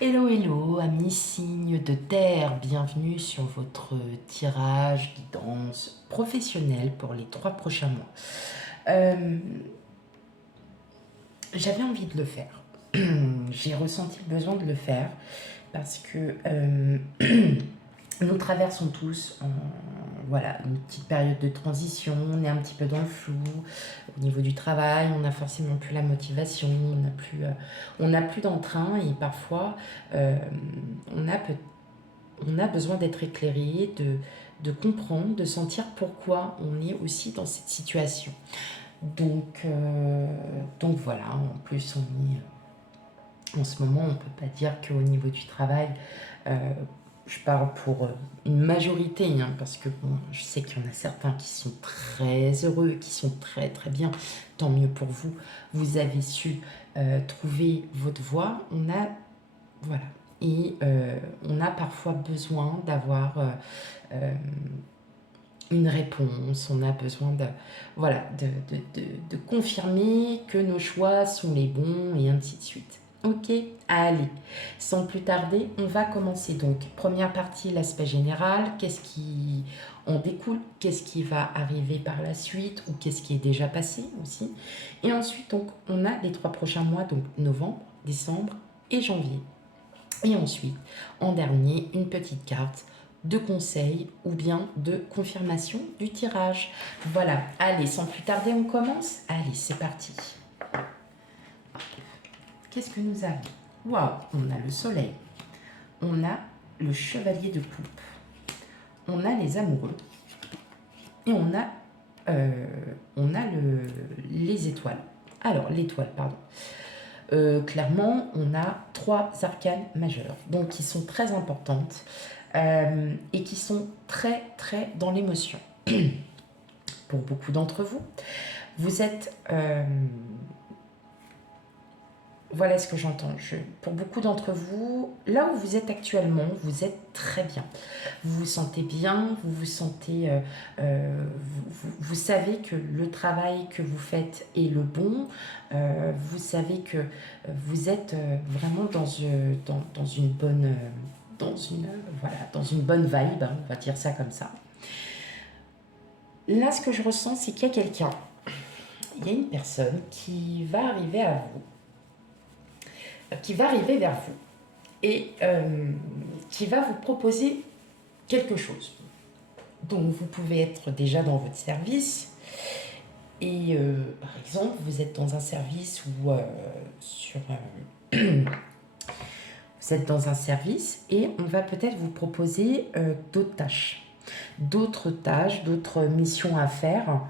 Hello, hello, amis signes de terre, bienvenue sur votre tirage guidance professionnel pour les 3 prochains mois. J'avais envie de le faire. J'ai ressenti le besoin de le faire parce que nous traversons tous voilà, une petite période de transition, on est un petit peu dans le flou au niveau du travail, on n'a forcément plus la motivation, on n'a plus d'entrain et parfois on a peut on a besoin d'être éclairé, comprendre, de sentir pourquoi on est aussi dans cette situation. Donc voilà, en plus on est, en ce moment, on ne peut pas dire qu'au niveau du travail, euh, je parle pour une majorité, hein, parce que bon, je sais qu'il y en a certains qui sont très heureux, qui sont très très bien, tant mieux pour vous. Vous avez su trouver votre voie. Voilà. Et on a parfois besoin d'avoir une réponse, on a besoin voilà, de confirmer que nos choix sont les bons et ainsi de suite. Ok, allez, sans plus tarder, on va commencer donc. Première partie, l'aspect général, qu'est-ce qui en découle, qu'est-ce qui va arriver par la suite ou qu'est-ce qui est déjà passé aussi. Et ensuite, donc, on a les 3 prochains mois, donc novembre, décembre et janvier. Et ensuite, en dernier, une petite carte de conseil ou bien de confirmation du tirage. Voilà, allez, sans plus tarder, on commence. Allez, c'est parti. Qu'est-ce que nous avons? Waouh, on a le soleil, on a le chevalier de coupe, on a les amoureux et on a les étoiles. Alors, l'étoile, pardon. Clairement, on a 3 arcanes majeures, donc qui sont très importantes et qui sont très très dans l'émotion. Pour beaucoup d'entre vous, vous êtes... voilà ce que j'entends. Pour beaucoup d'entre vous, là où vous êtes actuellement, vous êtes très bien. Vous vous sentez bien, vous vous sentez... vous savez que le travail que vous faites est le bon. Vous savez que vous êtes vraiment dans une bonne... voilà, dans une bonne vibe, hein, on va dire ça comme ça. Là, ce que je ressens, c'est qu'il y a quelqu'un, il y a une personne qui va arriver à vous, qui va arriver vers vous et qui va vous proposer quelque chose. Donc, vous pouvez être déjà dans votre service et, par exemple, vous êtes dans un service ou vous êtes dans un service et on va peut-être vous proposer d'autres tâches, d'autres missions à faire.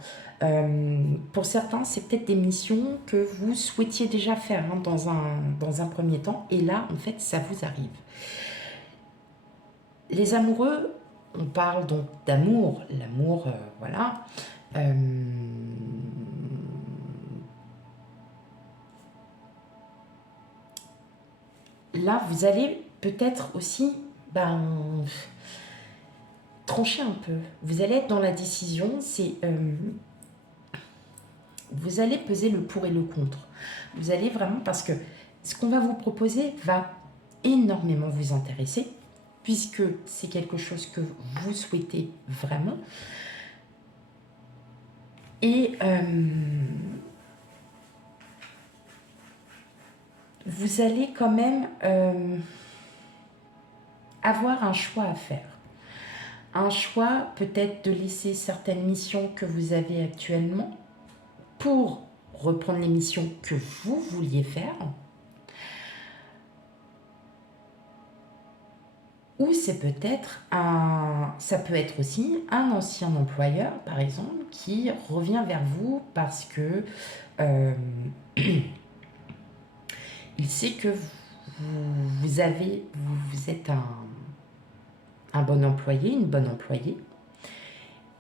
Pour certains, c'est peut-être des missions que vous souhaitiez déjà faire hein, dans un premier temps. Et là, en fait, ça vous arrive. Les amoureux, on parle donc d'amour. L'amour, voilà. Là, vous allez peut-être aussi trancher un peu. Vous allez être dans la décision. Vous allez peser le pour et le contre. Vous allez vraiment, parce que ce qu'on va vous proposer va énormément vous intéresser, puisque c'est quelque chose que vous souhaitez vraiment. Et vous allez quand même avoir un choix à faire. Un choix peut-être de laisser certaines missions que vous avez actuellement pour reprendre les missions que vous vouliez faire. Ou c'est ça peut être aussi un ancien employeur, par exemple, qui revient vers vous parce que il sait que vous êtes un bon employé, une bonne employée,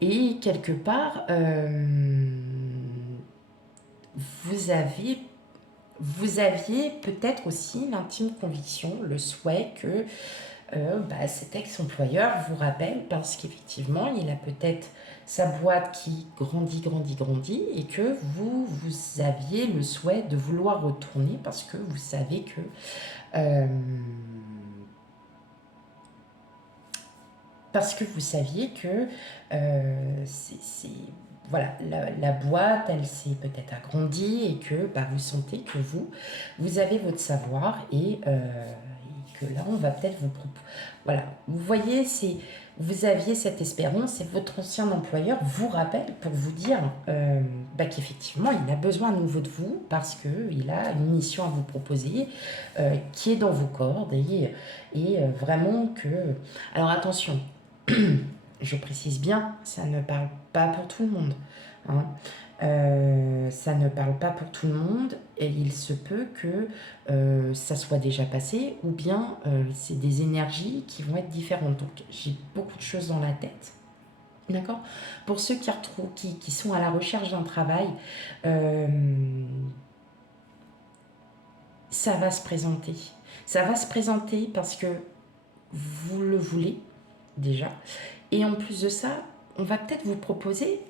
et quelque part, vous aviez peut-être aussi l'intime conviction, le souhait que cet ex-employeur vous rappelle parce qu'effectivement, il a peut-être sa boîte qui grandit, grandit, grandit et que vous aviez le souhait de vouloir retourner parce que vous savez que euh, parce que vous saviez que voilà, la boîte, elle s'est peut-être agrandie et que vous sentez que vous avez votre savoir et que là, on va peut-être vous proposer. Voilà, vous voyez, vous aviez cette espérance et votre ancien employeur vous rappelle pour vous dire qu'effectivement, il a besoin à nouveau de vous parce qu'il a une mission à vous proposer qui est dans vos cordes et vraiment que... Alors attention, je précise bien, ça ne parle pas pour tout le monde, hein. Ça ne parle pas pour tout le monde et il se peut que ça soit déjà passé ou bien c'est des énergies qui vont être différentes. Donc j'ai beaucoup de choses dans la tête. D'accord. Pour ceux qui sont à la recherche d'un travail, euh, ça va se présenter. Ça va se présenter parce que vous le voulez déjà. Et en plus de ça, on va peut-être vous proposer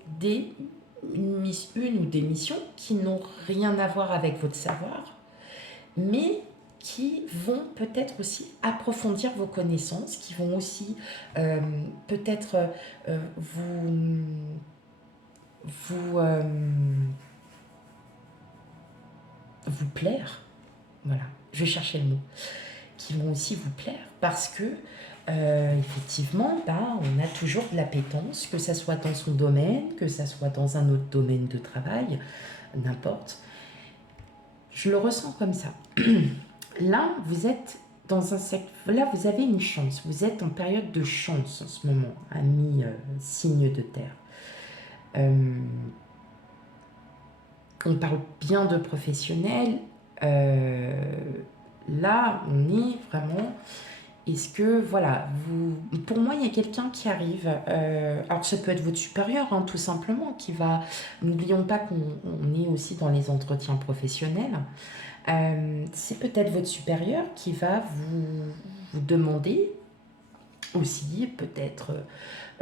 une ou des missions qui n'ont rien à voir avec votre savoir, mais qui vont peut-être aussi approfondir vos connaissances, qui vont aussi peut-être vous, vous plaire. Voilà, je cherchais le mot. Qui vont aussi vous plaire parce que effectivement, on a toujours de l'appétence, que ça soit dans son domaine, que ça soit dans un autre domaine de travail, n'importe. Je le ressens comme ça. Là, vous êtes dans un secteur. Là, vous avez une chance. Vous êtes en période de chance en ce moment, ami signe de terre. On parle bien de professionnels. Là, on est vraiment... Est-ce que, voilà, pour moi, il y a quelqu'un qui arrive, alors ça peut être votre supérieur, hein, tout simplement, qui va, n'oublions pas qu'on est aussi dans les entretiens professionnels, c'est peut-être votre supérieur qui va vous demander aussi peut-être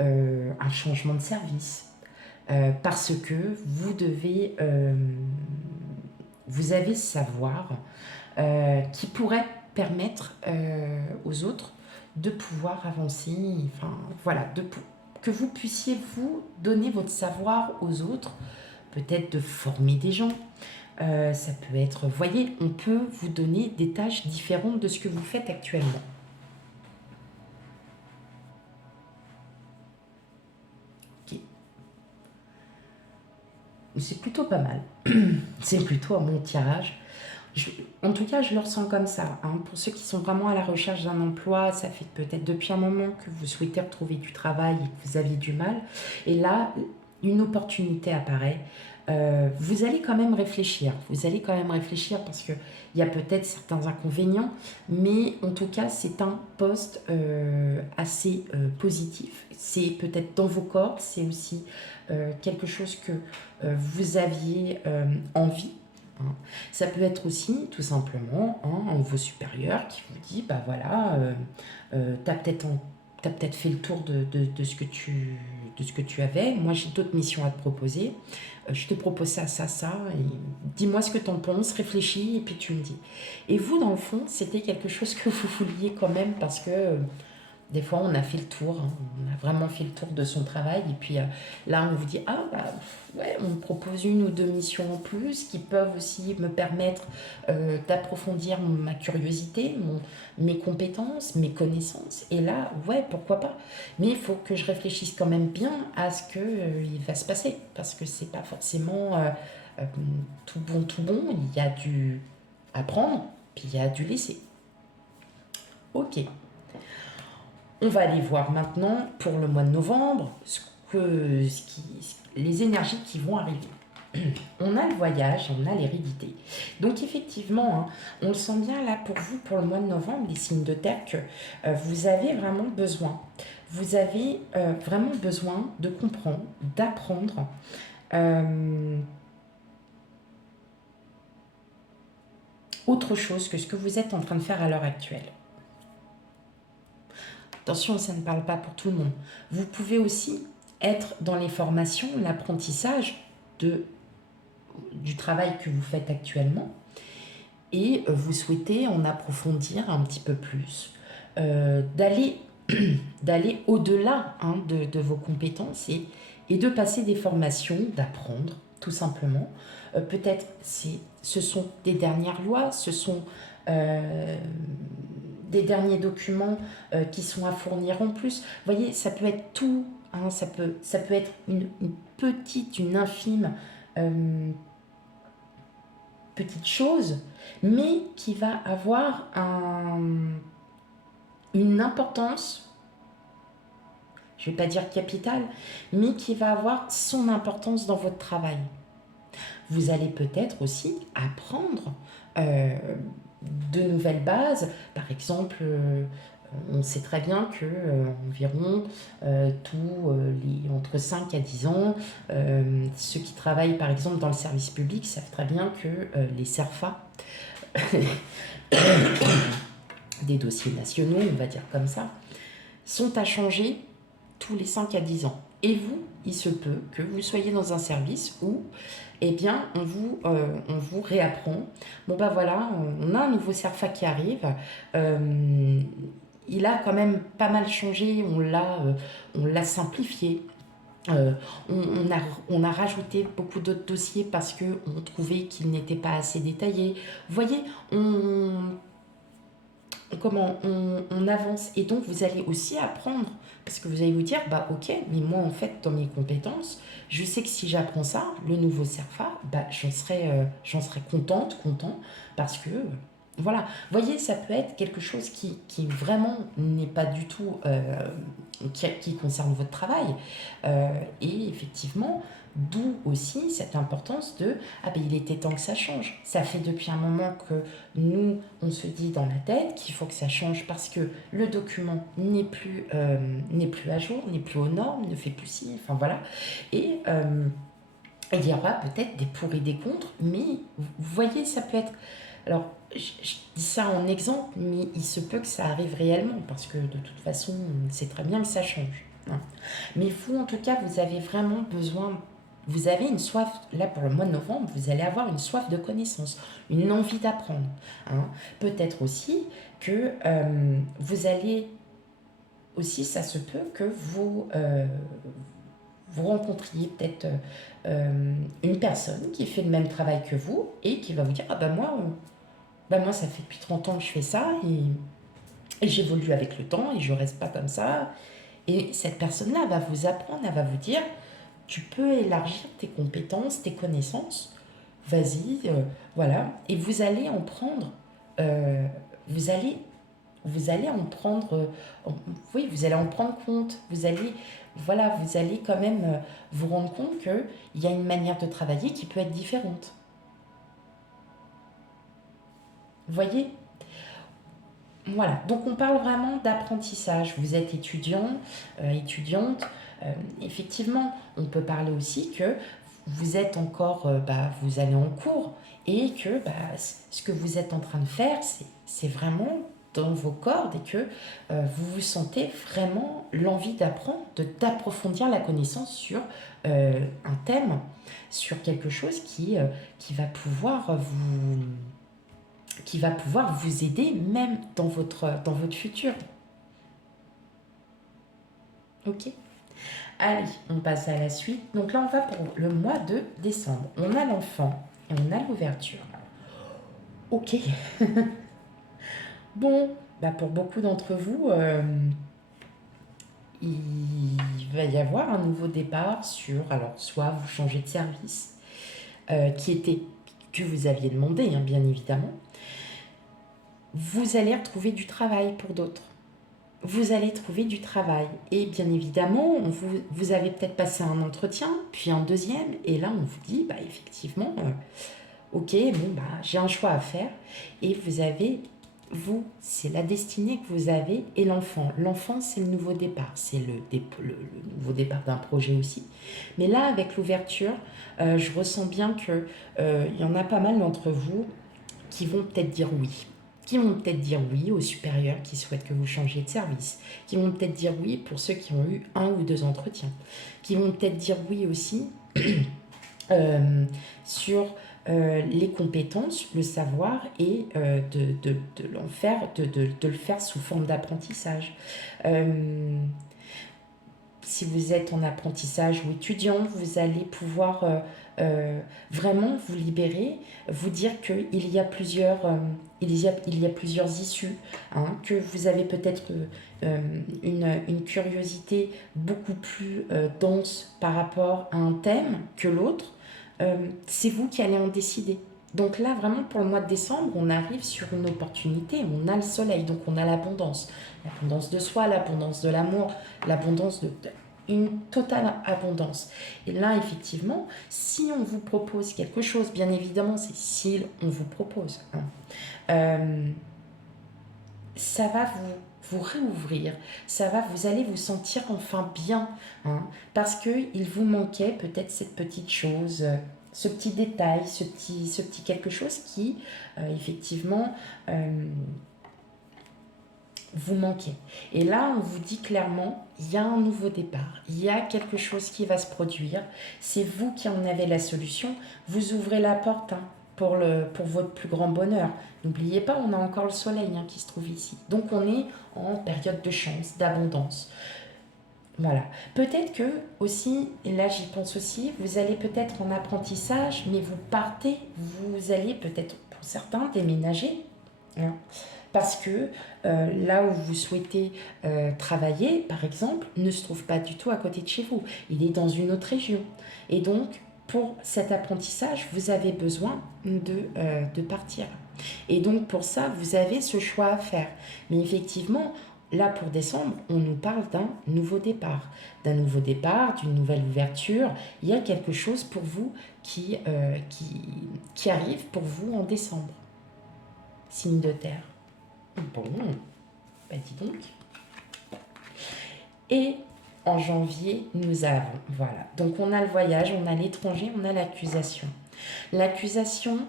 un changement de service, parce que vous avez ce savoir qui pourrait permettre aux autres de pouvoir avancer, enfin voilà, que vous puissiez vous donner votre savoir aux autres, peut-être de former des gens. Ça peut être, voyez, on peut vous donner des tâches différentes de ce que vous faites actuellement. Ok. C'est plutôt pas mal. C'est plutôt un bon tirage. En tout cas, je le ressens comme ça, hein. Pour ceux qui sont vraiment à la recherche d'un emploi, ça fait peut-être depuis un moment que vous souhaitez retrouver du travail et que vous aviez du mal. Et là, une opportunité apparaît. Vous allez quand même réfléchir. Vous allez quand même réfléchir parce qu'il y a peut-être certains inconvénients, mais en tout cas, c'est un poste assez positif. C'est peut-être dans vos cordes, c'est aussi quelque chose que vous aviez envie. Ça peut être aussi tout simplement un de vos supérieurs qui vous dit voilà, t'as peut-être fait le tour de ce que tu avais, moi j'ai d'autres missions à te proposer, je te propose ça, ça, ça, et dis-moi ce que t'en penses, réfléchis et puis tu me dis. Et vous dans le fond c'était quelque chose que vous vouliez quand même parce que des fois, on a fait le tour, hein. On a vraiment fait le tour de son travail. Et puis là, on vous dit, ouais, on me propose une ou deux missions en plus qui peuvent aussi me permettre d'approfondir ma curiosité, mes compétences, mes connaissances. Et là, ouais, pourquoi pas. Mais il faut que je réfléchisse quand même bien à ce qu'il va se passer. Parce que c'est pas forcément euh, tout bon, tout bon. Il y a du apprendre, puis il y a du laisser. Ok. On va aller voir maintenant pour le mois de novembre les énergies qui vont arriver. On a le voyage, on a l'hérédité. Donc effectivement, hein, on le sent bien là pour vous, pour le mois de novembre, les signes de terre, que vous avez vraiment besoin. Vous avez vraiment besoin de comprendre, d'apprendre. Autre chose que ce que vous êtes en train de faire à l'heure actuelle. Attention, ça ne parle pas pour tout le monde. Vous pouvez aussi être dans les formations, l'apprentissage du travail que vous faites actuellement et vous souhaitez en approfondir un petit peu plus, d'aller d'aller au-delà de vos compétences et de passer des formations, d'apprendre tout simplement. Peut-être ce sont des dernières lois, ce sont des derniers documents qui sont à fournir en plus. Vous voyez, ça peut être tout, ça peut être une petite, une infime petite chose, mais qui va avoir une importance, je ne vais pas dire capitale, mais qui va avoir son importance dans votre travail. Vous allez peut-être aussi apprendre de nouvelles bases. Par exemple, on sait très bien que environ entre 5 à 10 ans, ceux qui travaillent par exemple dans le service public savent très bien que les CERFA, des dossiers nationaux, on va dire comme ça, sont à changer tous les 5 à 10 ans. Et vous, il se peut que vous soyez dans un service où, eh bien, on vous réapprend. Bon, bah voilà, on a un nouveau CERFA qui arrive. Il a quand même pas mal changé, on l'a simplifié. On a rajouté beaucoup d'autres dossiers parce qu'on trouvait qu'ils n'étaient pas assez détaillés. Vous voyez, on avance. Et donc, vous allez aussi apprendre. Parce que vous allez vous dire, bah ok, mais moi, en fait, dans mes compétences, je sais que si j'apprends ça, le nouveau CERFA, bah, j'en serai content, parce que, voilà. Vous voyez, ça peut être quelque chose qui vraiment n'est pas du tout, qui concerne votre travail. Et effectivement, d'où aussi cette importance de ah ben il était temps que ça change. Ça fait depuis un moment que nous, on se dit dans la tête qu'il faut que ça change parce que le document n'est plus à jour, n'est plus aux normes, ne fait plus ci, enfin voilà. Et il y aura peut-être des pour et des contre, mais vous voyez, ça peut être... Alors, je dis ça en exemple, mais il se peut que ça arrive réellement parce que de toute façon, on sait très bien que ça change. Mais vous, en tout cas, vous avez vraiment besoin, vous avez une soif, là pour le mois de novembre, vous allez avoir une soif de connaissance, une envie d'apprendre. Peut-être aussi que vous allez, aussi ça se peut que vous rencontriez peut-être une personne qui fait le même travail que vous et qui va vous dire, ah ben moi ça fait depuis 30 ans que je fais ça et j'évolue avec le temps et je reste pas comme ça. Et cette personne-là va vous apprendre, elle va vous dire, tu peux élargir tes compétences, tes connaissances, vas-y, voilà. Et vous allez en prendre, vous allez en prendre, oui, vous allez en prendre compte. Vous allez, voilà, vous allez quand même vous rendre compte qu'il y a une manière de travailler qui peut être différente. Vous voyez? Voilà, donc on parle vraiment d'apprentissage. Vous êtes étudiant, étudiante. Effectivement, on peut parler aussi que vous êtes encore, vous allez en cours et que ce que vous êtes en train de faire, c'est vraiment dans vos cordes et que vous vous sentez vraiment l'envie d'apprendre, d'approfondir la connaissance sur un thème, sur quelque chose qui va pouvoir vous aider même dans votre futur. Ok. Allez, on passe à la suite. Donc là, on va pour le mois de décembre. On a l'enfant et on a l'ouverture. Ok. Bon, pour beaucoup d'entre vous, il va y avoir un nouveau départ sur, alors, soit vous changez de service, que vous aviez demandé, bien évidemment. Vous allez retrouver du travail pour d'autres. Vous allez trouver du travail. Et bien évidemment, vous avez peut-être passé un entretien, puis un deuxième, et là, on vous dit, effectivement, ok, j'ai un choix à faire. Et c'est la destinée que vous avez et l'enfant. L'enfant, c'est le nouveau départ. C'est le nouveau départ d'un projet aussi. Mais là, avec l'ouverture, je ressens bien qu'il y en a pas mal d'entre vous qui vont peut-être dire oui. qui vont peut-être dire oui aux supérieurs qui souhaitent que vous changiez de service, qui vont peut-être dire oui pour ceux qui ont eu 1 ou 2 entretiens, qui vont peut-être dire oui aussi sur les compétences, le savoir et de le faire sous forme d'apprentissage. Si vous êtes en apprentissage ou étudiant, vous allez pouvoir vraiment vous libérer, vous dire qu'il y a plusieurs issues, hein, que vous avez peut-être une curiosité beaucoup plus dense par rapport à un thème que l'autre. C'est vous qui allez en décider. Donc là, vraiment, pour le mois de décembre, on arrive sur une opportunité, on a le soleil, donc on a l'abondance. L'abondance de soi, l'abondance de l'amour, l'abondance une totale abondance. Et là, effectivement, si on vous propose quelque chose, bien évidemment, c'est si on vous propose, hein, ça va vous réouvrir, vous allez vous sentir enfin bien, hein, parce qu'il vous manquait peut-être cette petite chose, ce petit détail, ce petit quelque chose qui, effectivement, vous manquez. Et là, on vous dit clairement, il y a un nouveau départ, il y a quelque chose qui va se produire, c'est vous qui en avez la solution, vous ouvrez la porte, hein, pour votre plus grand bonheur. N'oubliez pas, on a encore le soleil, hein, qui se trouve ici. Donc on est en période de chance, d'abondance. Voilà. Peut-être que aussi, et là j'y pense aussi, vous allez peut-être en apprentissage, mais vous partez, vous allez peut-être pour certains déménager, hein, parce que là où vous souhaitez travailler, par exemple, ne se trouve pas du tout à côté de chez vous. Il est dans une autre région. Et donc, pour cet apprentissage, vous avez besoin de partir. Et donc, pour ça, vous avez ce choix à faire. Mais effectivement, là, pour décembre, on nous parle d'un nouveau départ. D'un nouveau départ, d'une nouvelle ouverture. Il y a quelque chose pour vous qui arrive pour vous en décembre. Signe de terre. Bon, bah dis donc. Et en janvier, nous avons, voilà. Donc on a le voyage, on a l'étranger, on a l'accusation. L'accusation,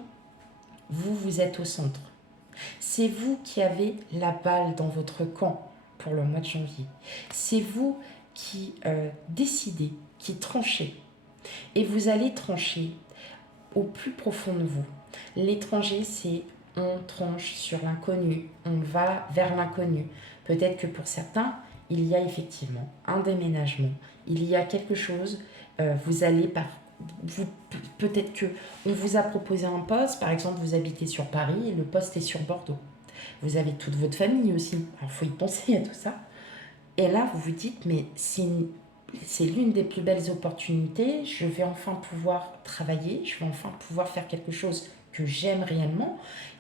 vous êtes au centre. C'est vous qui avez la balle dans votre camp pour le mois de janvier. C'est vous qui décidez, qui tranchez. Et vous allez trancher au plus profond de vous. L'étranger, c'est on tranche sur l'inconnu, on va vers l'inconnu. Peut-être que pour certains, il y a effectivement un déménagement, il y a quelque chose, vous allez peut-être que on vous a proposé un poste, par exemple vous habitez sur Paris et le poste est sur Bordeaux. Vous avez toute votre famille aussi, alors il faut y penser à tout ça. Et là, vous vous dites, mais c'est l'une des plus belles opportunités, je vais enfin pouvoir travailler, je vais enfin pouvoir faire quelque chose que j'aime réellement,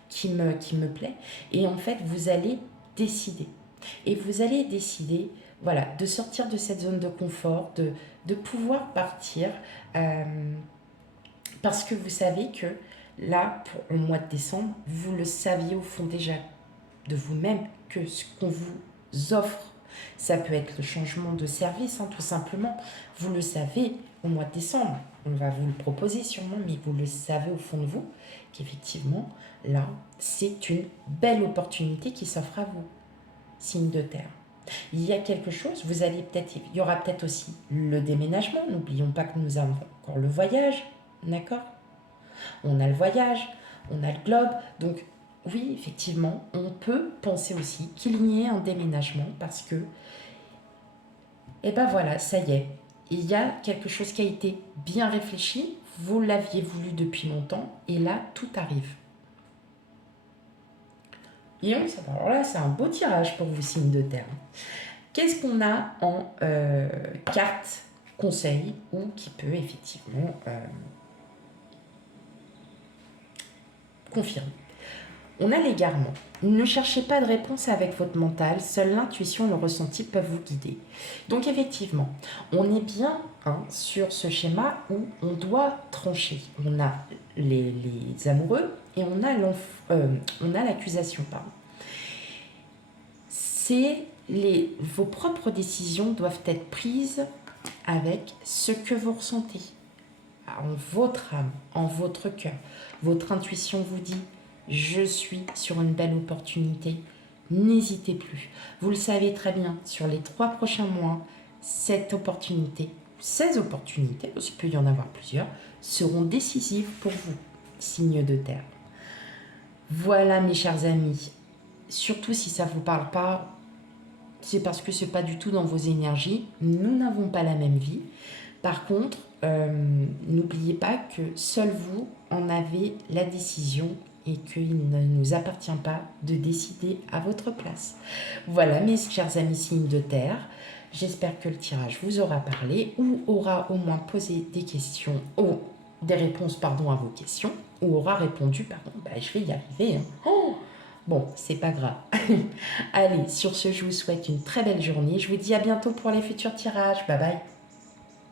qui me plaît. Et en fait, vous allez décider. Et vous allez décider, voilà, de sortir de cette zone de confort, de pouvoir partir, parce que vous savez que là, pour le mois de décembre, vous le saviez au fond déjà de vous-même que ce qu'on vous offre, ça peut être le changement de service, hein, tout simplement. Vous le savez au mois de décembre. On va vous le proposer sûrement, mais vous le savez au fond de vous qu'effectivement, là, c'est une belle opportunité qui s'offre à vous. Signe de terre. Il y a quelque chose, il y aura peut-être aussi le déménagement. N'oublions pas que nous avons encore le voyage, d'accord? On a le voyage, on a le globe, donc oui, effectivement, on peut penser aussi qu'il y ait un déménagement parce que, et ben voilà, ça y est, il y a quelque chose qui a été bien réfléchi, vous l'aviez voulu depuis longtemps, et là, tout arrive. Et alors là, c'est un beau tirage pour vous, signe de terre. Qu'est-ce qu'on a en carte conseil ou qui peut effectivement confirmer? On a l'égarement. Ne cherchez pas de réponse avec votre mental, seule l'intuition et le ressenti peuvent vous guider. Donc effectivement, on est bien, hein, sur ce schéma où on doit trancher. On a les amoureux et on a l'accusation. Vos propres décisions doivent être prises avec ce que vous ressentez, en votre âme, en votre cœur. Votre intuition vous dit je suis sur une belle opportunité. N'hésitez plus. Vous le savez très bien, sur les 3 prochains mois, cette opportunité, ces opportunités, parce qu'il peut y en avoir plusieurs, seront décisives pour vous, signe de terre. Voilà mes chers amis, surtout si ça ne vous parle pas, c'est parce que ce n'est pas du tout dans vos énergies. Nous n'avons pas la même vie. Par contre, n'oubliez pas que seul vous en avez la décision et qu'il ne nous appartient pas de décider à votre place. Voilà mes chers amis signes de terre. J'espère que le tirage vous aura parlé ou aura au moins posé des questions, ou des réponses pardon, à vos questions, ou aura répondu pardon. Je vais y arriver. Hein. Oh bon, c'est pas grave. Allez, sur ce, je vous souhaite une très belle journée. Je vous dis à bientôt pour les futurs tirages. Bye bye.